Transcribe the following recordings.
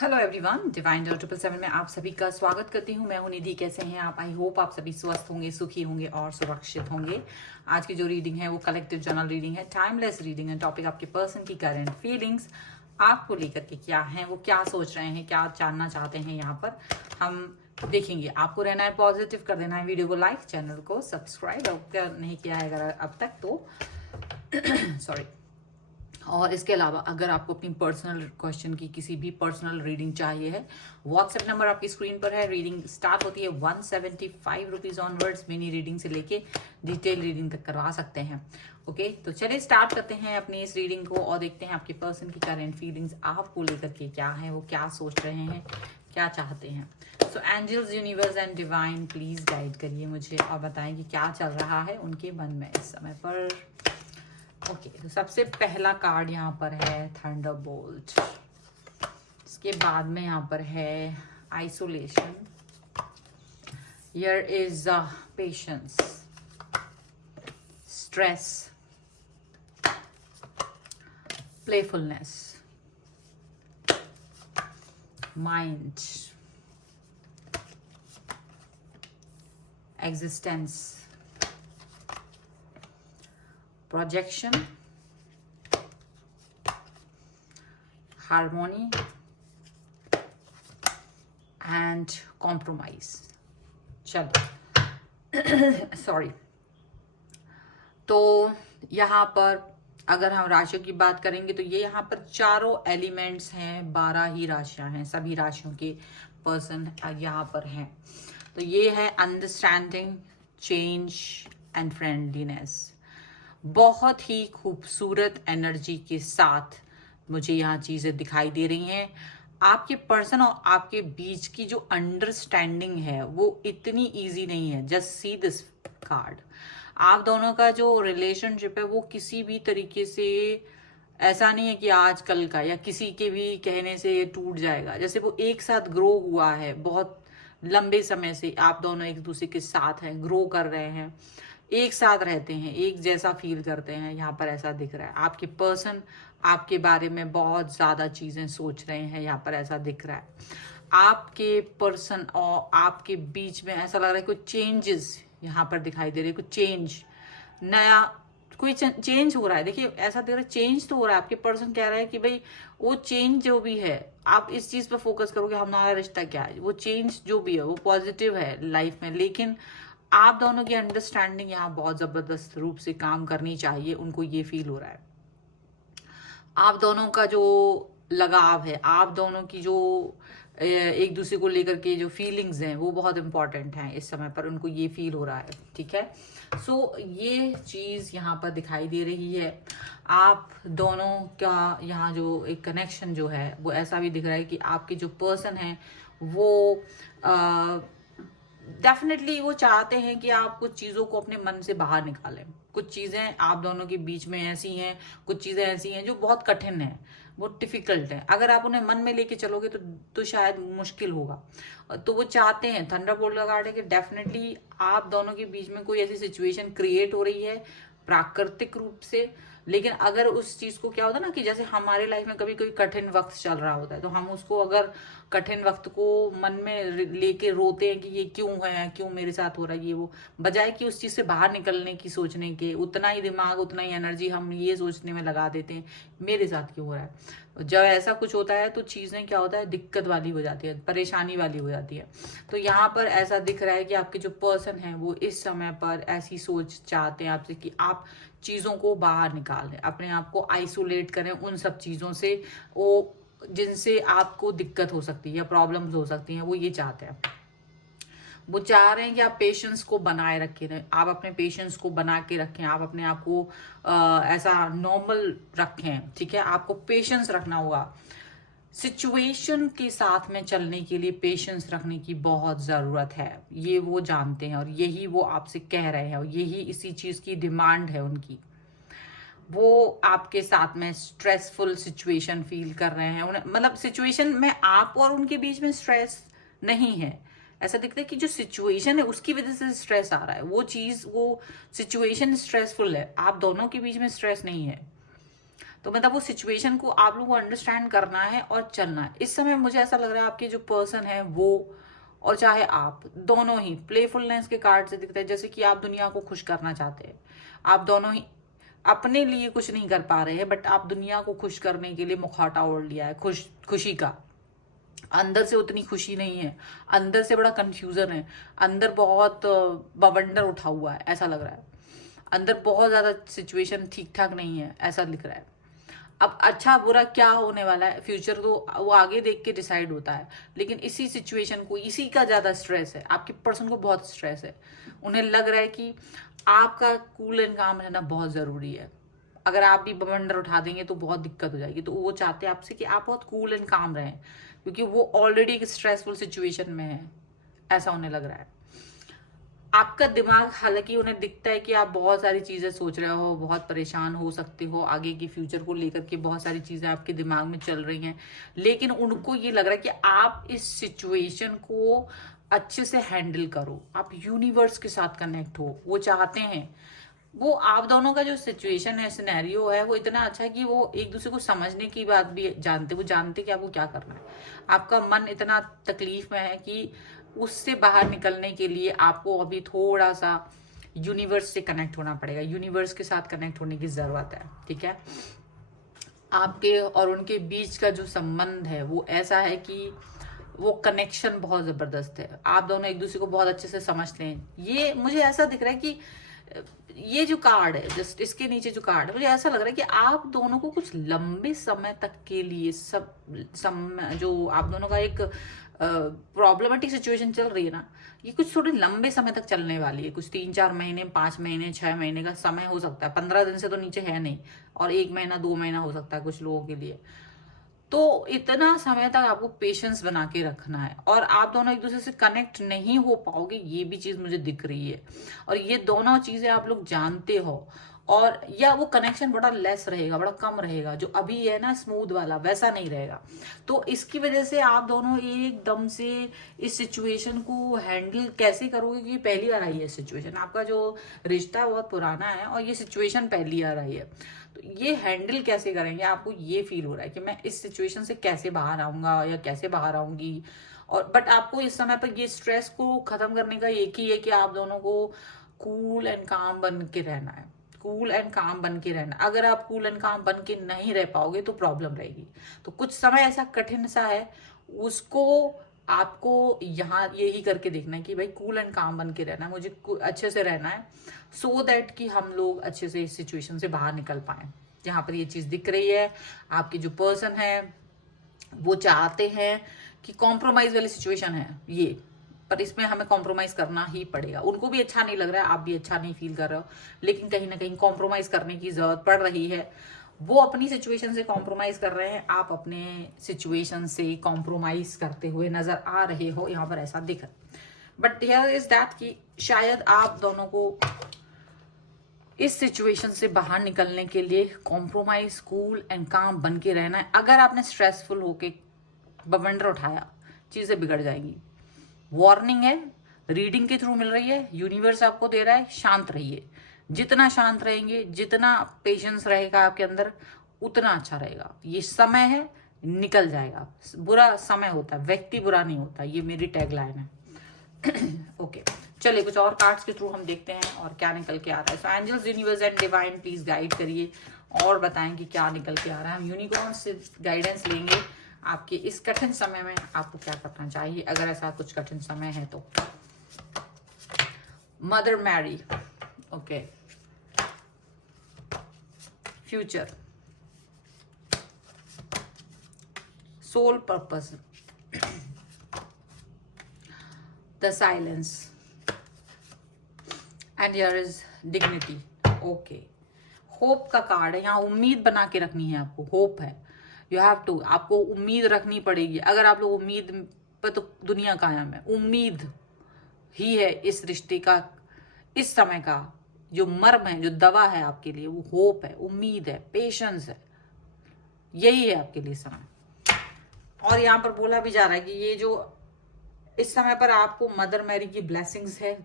Hello everyone, divine 777 में आप सभी का स्वागत करती हूँ। मैं हूँ निधि। कैसे हैं आप? आई होप आप सभी स्वस्थ होंगे, सुखी होंगे और सुरक्षित होंगे। आज की जो रीडिंग है वो कलेक्टिव जर्नल रीडिंग है, टाइमलेस रीडिंग है। टॉपिक आपके पर्सन की करंट फीलिंग्स आपको लेकर के क्या है, वो क्या सोच रहे हैं, क्या जानना चाहते हैं, यहाँ पर हम देखेंगे। आपको रहना है पॉजिटिव, कर देना है वीडियो को लाइक, चैनल को सब्सक्राइब अगर नहीं किया है अगर अब तक तो सॉरी। और इसके अलावा अगर आपको अपनी पर्सनल क्वेश्चन की किसी भी पर्सनल रीडिंग चाहिए है, व्हाट्सएप नंबर आपकी स्क्रीन पर है। रीडिंग स्टार्ट होती है 175 रुपीज़ ऑनवर्ड्स। मिनी रीडिंग से लेके डिटेल रीडिंग तक करवा सकते हैं। ओके, तो चलिए स्टार्ट करते हैं अपनी इस रीडिंग को और देखते हैं आपके पर्सन की करंट फीलिंग्स आपको लेकर के क्या है, वो क्या सोच रहे हैं, क्या चाहते हैं। So angels, universe and divine please guide करिए मुझे और बताएं कि क्या चल रहा है उनके मन में इस समय पर। ओके, तो सबसे पहला कार्ड यहाँ पर है थंडरबोल्ट। इसके बाद में यहाँ पर है isolation. Here is patience, stress, playfulness, mind, existence, projection, harmony and compromise। चलो सॉरी। तो यहाँ पर अगर हम राशियों की बात करेंगे तो ये यहाँ पर चारों एलिमेंट्स हैं, 12 ही राशियां हैं, सभी राशियों के पर्सन यहाँ पर हैं। तो ये है अंडरस्टैंडिंग, चेंज एंड फ्रेंडलीनेस। बहुत ही खूबसूरत एनर्जी के साथ मुझे यहाँ चीज़ें दिखाई दे रही हैं। आपके पर्सन और आपके बीच की जो अंडरस्टैंडिंग है वो इतनी इजी नहीं है। Just see this card. आप दोनों का जो रिलेशनशिप है वो किसी भी तरीके से ऐसा नहीं है कि आज कल का या किसी के भी कहने से टूट जाएगा। जैसे वो एक साथ ग्रो हुआ है, बहुत लंबे समय से आप दोनों एक दूसरे के साथ हैं, ग्रो कर रहे हैं, एक साथ रहते हैं, एक जैसा फील करते हैं। यहाँ पर ऐसा दिख रहा है आपके पर्सन आपके बारे में बहुत ज्यादा चीजें सोच रहे हैं। यहाँ पर ऐसा दिख रहा है आपके पर्सन और आपके बीच में ऐसा लग रहा है कुछ चेंजेस यहाँ पर दिखाई दे रहे हैं। कुछ चेंज, नया कोई चेंज हो रहा है। देखिए ऐसा दिख रहा है चेंज तो हो रहा है। आपके पर्सन कह रहा है कि भाई वो चेंज जो भी है आप इस चीज पर फोकस करोगे, हमारा रिश्ता क्या है, वो चेंज जो भी है वो पॉजिटिव है लाइफ में। लेकिन आप दोनों की अंडरस्टैंडिंग यहाँ बहुत जबरदस्त रूप से काम करनी चाहिए। उनको ये फील हो रहा है आप दोनों का जो लगाव है, आप दोनों की जो एक दूसरे को लेकर के जो फीलिंग्स हैं वो बहुत इंपॉर्टेंट हैं इस समय पर। उनको ये फील हो रहा है, ठीक है। सो ये चीज यहाँ पर दिखाई दे रही है। आप दोनों का यहाँ जो एक कनेक्शन जो है वो ऐसा भी दिख रहा है कि आपके जो पर्सन है वो डेफिनेटली वो चाहते हैं कि आप कुछ चीजों को अपने मन से बाहर निकालें। कुछ चीजें आप दोनों के बीच में ऐसी हैं, कुछ चीजें ऐसी हैं जो बहुत कठिन है, वो डिफिकल्ट है। अगर आप उन्हें मन में लेके चलोगे तो शायद मुश्किल होगा। तो वो चाहते हैं, थंडरबोल्ट का कार्ड है कि डेफिनेटली आप दोनों के बीच में कोई ऐसी सिचुएशन क्रिएट हो रही है प्राकृतिक रूप से। लेकिन अगर उस चीज को क्या होता है ना कि जैसे हमारे लाइफ में कभी कोई कठिन वक्त चल रहा होता है तो हम उसको अगर कठिन वक्त को मन में लेके रोते हैं कि ये क्यों है, क्यों मेरे साथ हो रहा है ये वो, बजाय कि उस चीज से बाहर निकलने की सोचने के उतना ही दिमाग उतना ही एनर्जी हम ये सोचने में लगा देते हैं मेरे साथ क्यों हो रहा है। जब ऐसा कुछ होता है तो चीजें क्या होता है दिक्कत वाली हो जाती है, परेशानी वाली हो जाती है। तो यहाँ पर ऐसा दिख रहा है कि आपके जो पर्सन है वो इस समय पर ऐसी सोच चाहते हैं आपसे कि आप चीजों को बाहर निकाल दें, अपने आप को आइसोलेट करें उन सब चीजों से वो जिनसे आपको दिक्कत हो सकती है या प्रॉब्लम्स हो सकती हैं। वो ये चाहते हैं, वो चाह रहे हैं कि आप पेशेंस को बनाए रखें, आप अपने पेशेंस को बना के रखें, आप अपने आप को ऐसा नॉर्मल रखें, ठीक है। आपको पेशेंस रखना होगा। सिचुएशन के साथ में चलने के लिए पेशेंस रखने की बहुत ज़रूरत है, ये वो जानते हैं और यही वो आपसे कह रहे हैं और यही इसी चीज़ की डिमांड है उनकी। वो आपके साथ में स्ट्रेसफुल सिचुएशन फील कर रहे हैं। उन्हें मतलब सिचुएशन में आप और उनके बीच में स्ट्रेस नहीं है। ऐसा दिखता है कि जो सिचुएशन है उसकी वजह से स्ट्रेस आ रहा है, वो चीज़ वो सिचुएशन स्ट्रेसफुल है, आप दोनों के बीच में स्ट्रेस नहीं है। तो मतलब वो सिचुएशन को आप लोगों को अंडरस्टैंड करना है और चलना है। इस समय मुझे ऐसा लग रहा है आपके जो पर्सन है वो और चाहे आप दोनों ही प्लेफुलनेस के कार्ड से दिखता है, जैसे कि आप दुनिया को खुश करना चाहते हैं। आप दोनों ही अपने लिए कुछ नहीं कर पा रहे हैं, बट आप दुनिया को खुश करने के लिए मुखौटा ओढ़ लिया है खुशी का। अंदर से उतनी खुशी नहीं है, अंदर से बड़ा कंफ्यूजन है, अंदर बहुत बवंडर उठा हुआ है, ऐसा लग रहा है। अंदर बहुत ज्यादा सिचुएशन ठीक ठाक नहीं है, ऐसा लिख रहा है। अब अच्छा बुरा क्या होने वाला है फ्यूचर तो वो आगे देख के डिसाइड होता है, लेकिन इसी सिचुएशन को, इसी का ज्यादा स्ट्रेस है। आपके पर्सन को बहुत स्ट्रेस है। उन्हें लग रहा है कि आपका कूल एंड काम रहना बहुत जरूरी है। अगर आप भी बवंडर उठा देंगे तो बहुत दिक्कत हो जाएगी। तो वो चाहते हैं आपसे कि आप बहुत कूल एंड काम रहें, क्योंकि वो ऑलरेडी एक स्ट्रेसफुल सिचुएशन में है, ऐसा उन्हें लग रहा है। आपका दिमाग, हालांकि उन्हें दिखता है कि आप बहुत सारी चीजें सोच रहे हो, बहुत परेशान हो सकते हो, आगे की फ्यूचर को लेकर के बहुत सारी चीजें आपके दिमाग में चल रही हैं, लेकिन उनको ये लग रहा है कि आप इस सिचुएशन को अच्छे से हैंडल करो, आप यूनिवर्स के साथ कनेक्ट हो। वो चाहते हैं, वो आप दोनों का जो सिचुएशन है, सिनेरियो है, वो इतना अच्छा है कि वो एक दूसरे को समझने की बात भी जानते, वो जानते कि आपको क्या करना है। आपका मन इतना तकलीफ में है कि उससे बाहर निकलने के लिए आपको अभी थोड़ा सा यूनिवर्स से कनेक्ट होना पड़ेगा, यूनिवर्स के साथ कनेक्ट होने की जरूरत है। ठीक है, आपके और उनके बीच का जो संबंध है वो ऐसा है कि वो कनेक्शन बहुत जबरदस्त है। आप दोनों एक दूसरे को बहुत अच्छे से समझते हैं। ये मुझे ऐसा दिख रहा है कि ये जो कार्ड है, जस्ट इसके नीचे जो कार्ड है, मुझे ऐसा लग रहा है कि आप दोनों को कुछ लंबे समय तक के लिए जो आप दोनों का एक प्रॉब्लमेटिक सिचुएशन चल रही है ना, ये कुछ थोड़े लंबे समय तक चलने वाली है। कुछ 3-4 महीने, 5 महीने, 6 महीने का समय हो सकता है। 15 दिन से तो नीचे है नहीं, और 1 महीना 2 महीना हो सकता है कुछ लोगों के लिए। तो इतना समय तक आपको पेशेंस बना के रखना है, और आप दोनों एक दूसरे से कनेक्ट नहीं हो पाओगे, ये भी चीज मुझे दिख रही है। और ये दोनों चीजें आप लोग जानते हो, और या वो कनेक्शन बड़ा लेस रहेगा, बड़ा कम रहेगा। जो अभी है ना स्मूथ वाला, वैसा नहीं रहेगा। तो इसकी वजह से आप दोनों एकदम से इस सिचुएशन को हैंडल कैसे करोगे, क्योंकि पहली बार आई है सिचुएशन। आपका जो रिश्ता बहुत पुराना है और ये सिचुएशन पहली बार आई है, तो ये हैंडल कैसे करेंगे, आपको ये फील हो रहा है कि मैं इस सिचुएशन से कैसे बाहर आऊंगा या कैसे बाहर आऊंगी। और बट आपको इस समय पर ये स्ट्रेस को खत्म करने का एक ही है कि आप दोनों को कूल एंड काम बन के रहना है, कूल एंड काम बन के रहना। अगर आप कूल एंड काम बन के नहीं रह पाओगे तो प्रॉब्लम रहेगी। तो कुछ समय ऐसा कठिन सा है, उसको आपको यहाँ यही करके देखना है कि भाई कूल एंड काम बन के रहना है, मुझे अच्छे से रहना है, सो दैट कि हम लोग अच्छे से इस सिचुएशन से बाहर निकल पाए। जहां पर ये चीज दिख रही है, आपके जो पर्सन है वो चाहते हैं कि कॉम्प्रोमाइज वाली सिचुएशन है ये, पर इसमें हमें कॉम्प्रोमाइज करना ही पड़ेगा। उनको भी अच्छा नहीं लग रहा है, आप भी अच्छा नहीं फील कर रहे हो, लेकिन कहीं ना कहीं कॉम्प्रोमाइज करने की जरूरत पड़ रही है। वो अपनी सिचुएशन से कॉम्प्रोमाइज कर रहे हैं, आप अपने सिचुएशन से कॉम्प्रोमाइज करते हुए नजर आ रहे हो, यहाँ पर ऐसा दिख रहा है। बट हियर इज दैट कि शायद आप दोनों को इस सिचुएशन से बाहर निकलने के लिए कॉम्प्रोमाइज, कूल एंड काम बन के रहना है। अगर आपने स्ट्रेसफुल होके बवंडर उठाया, चीजें बिगड़ जाएंगी। वार्निंग है, रीडिंग के थ्रू मिल रही है, यूनिवर्स आपको दे रहा है शांत रहिए। जितना शांत रहेंगे, जितना पेशेंस रहेगा आपके अंदर, उतना अच्छा रहेगा। ये समय है, निकल जाएगा। बुरा समय होता है, व्यक्ति बुरा नहीं होता, ये मेरी टैगलाइन है। ओके चलिए, कुछ और कार्ड्स के थ्रू हम देखते हैं और क्या निकल के आ रहा है। So angels, universe and divine please guide करिए और बताएं कि क्या निकल के आ रहा है। हम यूनिकॉर्न से गाइडेंस लेंगे आपके इस कठिन समय में, आपको क्या करना चाहिए अगर ऐसा कुछ कठिन समय है तो। Mother Mary, okay, future, soul purpose, the silence, and here is dignity. Okay, hope का कार्ड है, यहाँ उम्मीद बना के रखनी है आपको, होप है, यू हैव टू, आपको उम्मीद रखनी पड़ेगी। अगर आप लोग उम्मीद पर, तो दुनिया कायम है। उम्मीद ही है इस रिश्ते का, इस समय का जो मर्म है, जो दवा है आपके लिए, वो होप है, उम्मीद है, पेशेंस है, यही है आपके लिए समय। और यहाँ पर बोला भी जा रहा है कि ये जो इस समय पर आपको मदर मैरी की ब्लेसिंग्स है।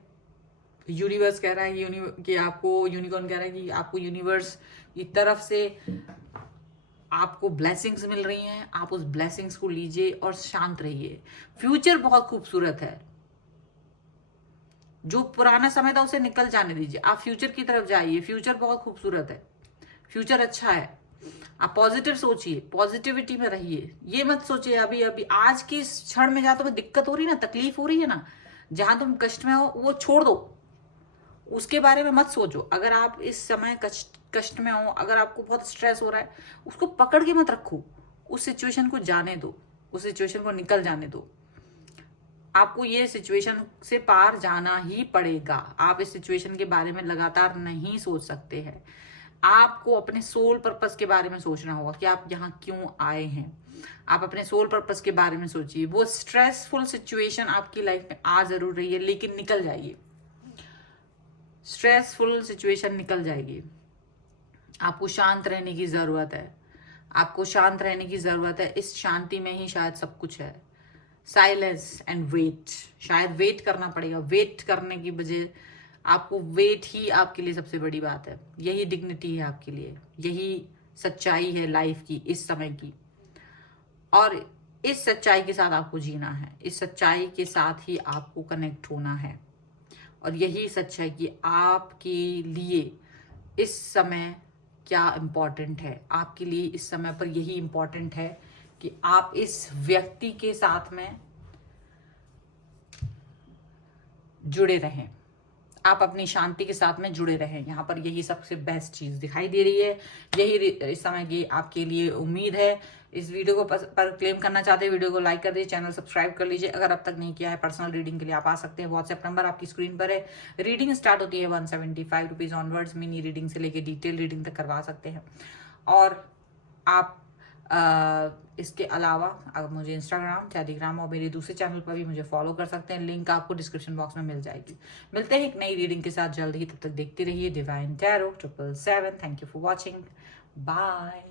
यूनिवर्स कह रहा है कि आपको, यूनिकॉर्न कह रहा है कि आपको यूनिवर्स की तरफ से आपको ब्लेसिंग्स मिल रही हैं, आप उस ब्लेसिंग्स को लीजिए और शांत रहिए। फ्यूचर बहुत खूबसूरत है, जो पुराना समय था उसे निकल जाने दीजिए, आप फ्यूचर की तरफ जाइए। फ्यूचर बहुत खूबसूरत है, फ्यूचर अच्छा है। आप पॉजिटिव सोचिए, पॉजिटिविटी में रहिए। ये मत सोचिए अभी अभी आज की इस क्षण में जहां तुम्हें दिक्कत हो रही है ना, तकलीफ हो रही है ना, जहां तुम कष्ट में हो, वो छोड़ दो, उसके बारे में मत सोचो। अगर आप इस समय कष्ट में हो, अगर आपको बहुत स्ट्रेस हो रहा है, उसको पकड़ के मत रखो, उस सिचुएशन को जाने दो, उस सिचुएशन को निकल जाने दो। आपको ये सिचुएशन से पार जाना ही पड़ेगा। आप इस सिचुएशन के बारे में लगातार नहीं सोच सकते हैं। आपको अपने सोल पर्पस के बारे में सोचना होगा कि आप यहाँ क्यों आए हैं। आप अपने सोल पर्पस के बारे में सोचिए। वो स्ट्रेसफुल सिचुएशन आपकी लाइफ में आ जरूर रही है, लेकिन निकल जाइए। स्ट्रेसफुल सिचुएशन निकल जाएगी। आपको शांत रहने की जरूरत है, आपको शांत रहने की जरूरत है। इस शांति में ही शायद सब कुछ है। साइलेंस एंड वेट, शायद वेट करना पड़ेगा। वेट करने की बजाय आपको वेट ही आपके लिए सबसे बड़ी बात है। यही डिग्निटी है आपके लिए, यही सच्चाई है लाइफ की, इस समय की। और इस सच्चाई के साथ आपको जीना है, इस सच्चाई के साथ ही आपको कनेक्ट होना है। और यही सच्चाई कि आपके लिए इस समय क्या इम्पोर्टेंट है। आपके लिए इस समय पर यही इम्पोर्टेंट है कि आप इस व्यक्ति के साथ में जुड़े रहें, आप अपनी शांति के साथ में जुड़े रहें। यहाँ पर यही सबसे बेस्ट चीज दिखाई दे रही है, यही इस समय की आपके लिए उम्मीद है। इस वीडियो को पर क्लेम करना चाहते हैं, वीडियो को लाइक कर दीजिए, चैनल सब्सक्राइब कर लीजिए। अगर अब तक नहीं किया है, पर्सनल रीडिंग के लिए आप आ सकते हैं। व्हाट्सएप नंबर आपकी स्क्रीन पर है। रीडिंग स्टार्ट होती है 175 रुपीज ऑनवर्ड्स। मिनी रीडिंग से लेके डिटेल रीडिंग तक करवा सकते हैं। और आप इसके अलावा अगर मुझे इंस्टाग्राम, टेलीग्राम और मेरे दूसरे चैनल पर भी मुझे फॉलो कर सकते हैं। लिंक आपको डिस्क्रिप्शन बॉक्स में मिल जाएगी। मिलते हैं एक नई रीडिंग के साथ जल्द ही, तब तक देखते रहिए divine tarot 777। Thank you for watching, bye.